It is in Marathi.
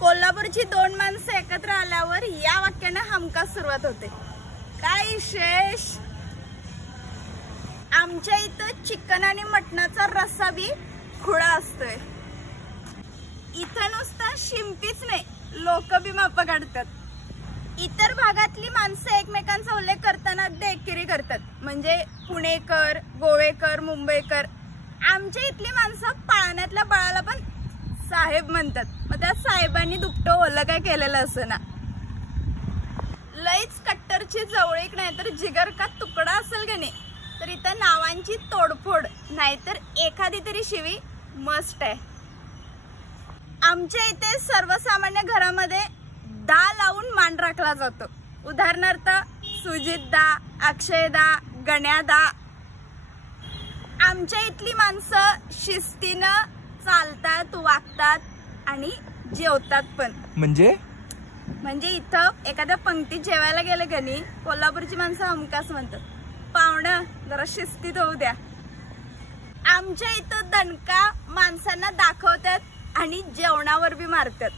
कोल्हापूरची दोन माणसं एकत्र आल्यावर या वाक्याने हमखास सुरुवात होते. काय विशेष? आमच्या इथं चिकन आणि मटणाचा रस्सा बी खुळा असतोय. इथं नुसतं शिंपीच नाही, लोक बी माप काढतात. इतर भागातली माणसं एकमेकांचा उल्लेख करताना देखील करतात, म्हणजे पुणेकर, गोवेकर, मुंबईकर. आमच्या इथली माणसं पाळण्यातल्या बाळाला पण साहेब म्हणतात. मग त्या साहेबांनी दुपटं ओलं काय केलेलं असं ना. लईच कट्टरची जवळीक नाही तर जिगर का तुकडा असेल का नाही, तर इथं नावांची तोडफोड नाहीतर एखादी तरी शिवी मस्ट आहे. आमच्या इथे सर्वसामान्य घरामध्ये दा लावून मान राखला जातो. उदाहरणार्थ सुजित दा, अक्षय दा, गण्या दा. आमच्या इथली माणसं शिस्तीनं चालतात, वागतात आणि जेवतात पण. म्हणजे इथं एखाद्या पंक्तीत जेवायला गेलं का नाही, कोल्हापूरची माणसं हमखास म्हणतात, पाहुणं जरा शिस्तीत होऊ द्या. आमच्या इथं दणका माणसांना दाखवतात आणि जेवणावर बी मारतात.